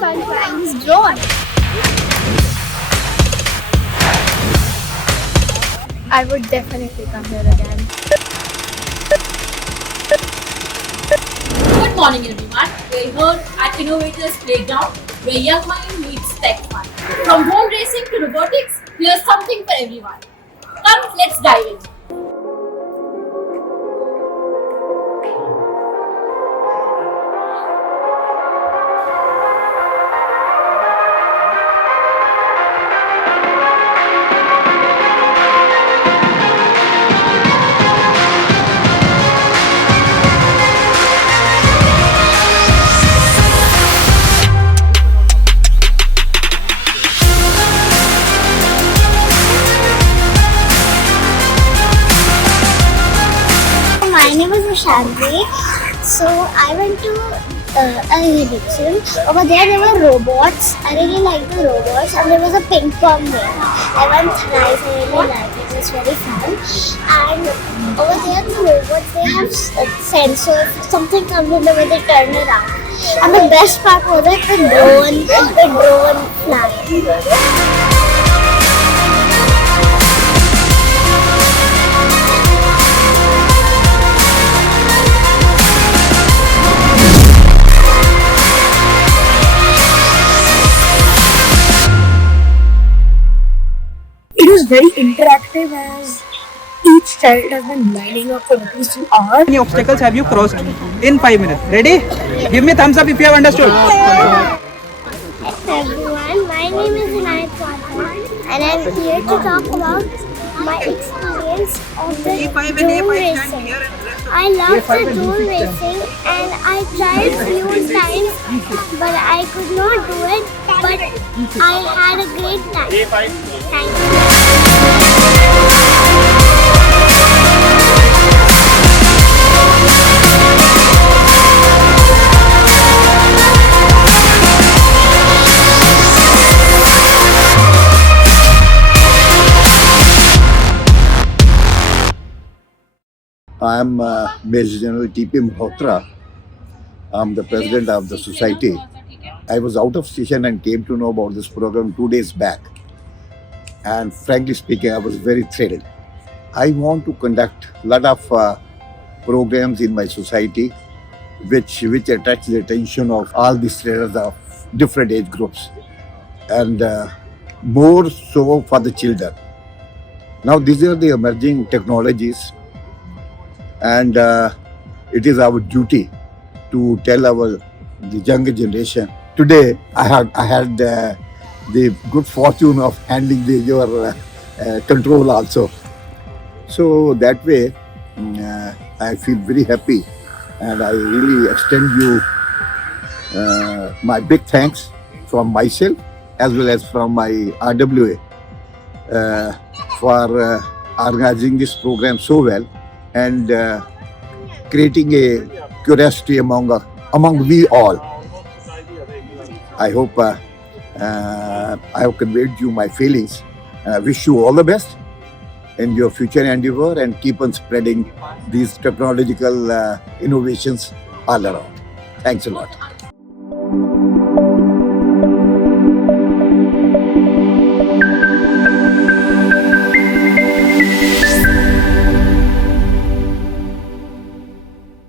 fun flying this drone. I would definitely come here again. Good morning everyone. We're here at Innovators Playground where young mind meets tech fun. From home racing to robotics, here's something for everyone. Come, let's dive in. My name is Shanti. So I went to an exhibition. Over there were robots. I really liked the robots, and there was a ping pong there. I went thrice. I really liked it. It was very fun. And over there, the robots, they have sensors. If something comes in the way, they turn around. And the best part was that the drone flying. It was very interactive as each child has been lining up for at least an hour. How many obstacles have you crossed in 5 minutes? Ready? Give me a thumbs up if you have understood. Everyone, my name is Innovator and I'm here to talk about my experience of the drone racing. I love the drone racing and I tried few times but I could not do it, but I had a great time. Thank you. I'm Major General T.P. Malhotra. I'm the president of the society. I was out of station and came to know about this program 2 days back. And frankly speaking, I was very thrilled. I want to conduct a lot of programs in my society which attract the attention of all the students of different age groups and more so for the children. Now these are the emerging technologies and it is our duty to tell the younger generation. Today, I had the good fortune of handling your control also. So that way, I feel very happy, and I really extend you my big thanks from myself as well as from my RWA for organizing this program so well and creating a curiosity among we all. I hope I have conveyed you my feelings. I wish you all the best in your future endeavor and keep on spreading these technological innovations all around. Thanks a lot.